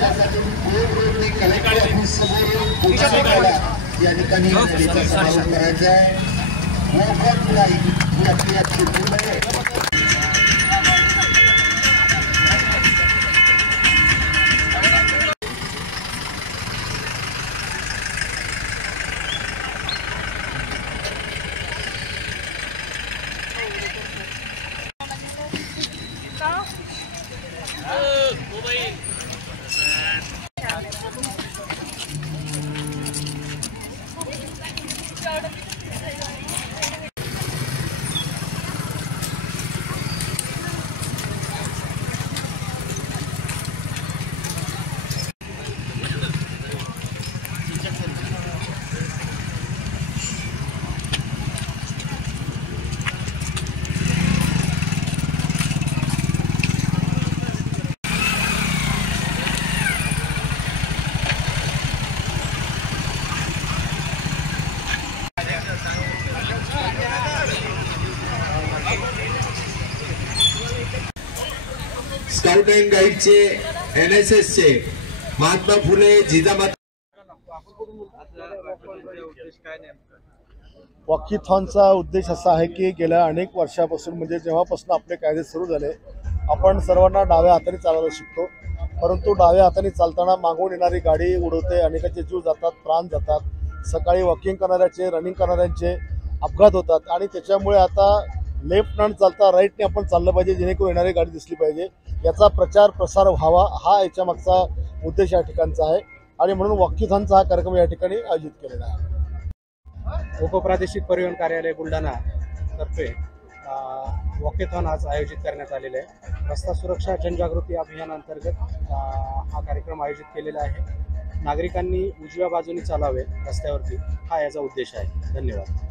त्यासाठी बोर्ड रोडने collector office समोर या ठिकाणी समारोप करायचा आहे। मोफत नाही ही आपली आजची भूल आहे। स्काउट अँड गाईडचे NSSचे महात्मा फुले जिजामाता वॉकीथॉनचा उद्देश असा आहे की गेल्या अनेक वर्षापासून म्हणजे जेव्हापासून आपले कायदे सुरू झाले आपण सर्वांना डाव्या हाताने चालवायला शिकतो, परंतु डाव्या हाताने चालताना मागून येणारी गाडी उडवते, अनेकांचे जीव जातात, प्राण जातात। सकाळी वॉकिंग करणाऱ्याचे रनिंग करणाऱ्यांचे अपघात होतात आणि त्याच्यामुळे आता लेफ्ट न चालता राईटने आपण चाललं पाहिजे जेणेकरून येणारी गाडी दिसली पाहिजे। याचा प्रचार प्रसार व्हावा हा याच्या मागचा उद्देश या ठिकाणचा आहे आणि म्हणून वॉकीथॉनचा हा कार्यक्रम या ठिकाणी आयोजित केलेला आहे। उपप्रादेशिक परिवहन कार्यालय बुलढाणा तर्फे वॉकेथॉन आज आयोजित करण्यात आलेले आहे। रस्ता सुरक्षा जनजागृती अभियानांतर्गत हा कार्यक्रम आयोजित केलेला आहे। नागरिकांनी उजव्या बाजूने चालावे रस्त्यावरती, हा याचा उद्देश आहे। धन्यवाद।